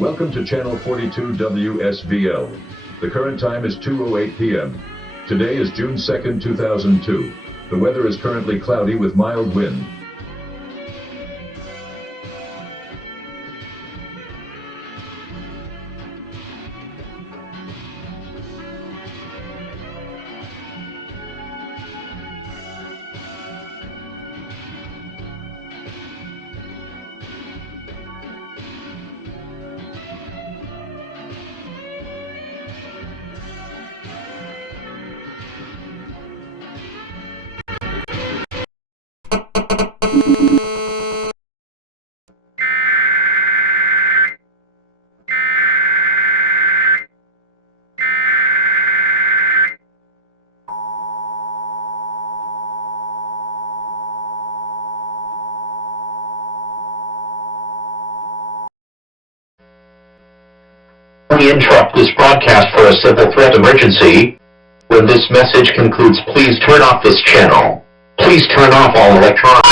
Welcome to Channel 42 WSVL. The current time is 2:08 p.m. Today is June 2nd, 2002. The weather is currently cloudy with mild wind. We interrupt this broadcast for a civil threat emergency. When this message concludes, please turn off this channel. Please turn off all electronic